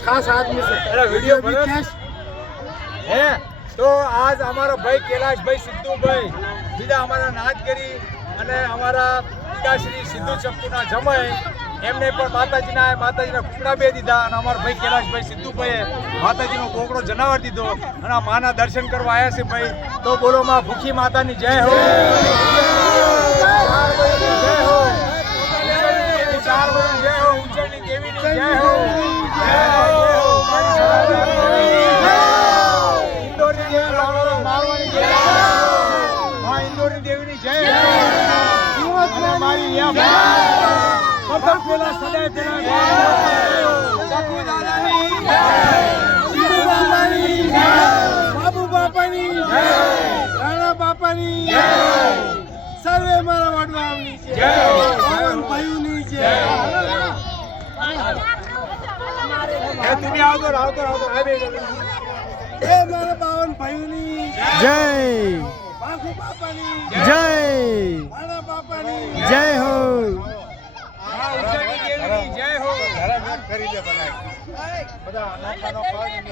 खास आदमी से वीडियो है। तो आज हमारा भाई कैलाश भाई सिद्धू भाई बीजा हमारा नाथगिरी અને અમારા પિતાશ્રી સિદ્ધુ ચપ્પુના જમાઈ એમને પણ માતાજીના કુકડા બે દીધા અને અમારા ભાઈ कैलाशભાઈ સિદ્ધુભાઈએ માતાજીનો કોકડો જનાવર દીધો અને આ માના દર્શન કરવા આવ્યા છે ભાઈ। તો બોલો માં ભૂખી માતાની જય હો, જય હો, ચાર બજે જય હો, ઉંચળની દેવીની જય હો, જય હો, ઇન્દોરની દેવી મારવાની જય હો, માં ઇન્દોરની દેવીની જય હો, મારી પ્રથમ પેલા સદાય પેલા ચકુ દાદાની જય, શિવ બાબાની જય, બાબુ બાપાની જય, રાણા બાપાની જય, સર્વે મારા વડવાઓની જય, પાવન ભાઈઓની જય। તમે આવતો આવે એ મારા પાવન ભાઈઓની જય, બાબુ બાપાની જય, રાણા બાપાની જય હો, જય હો। ખરીદે બધા નાખાનો પાડ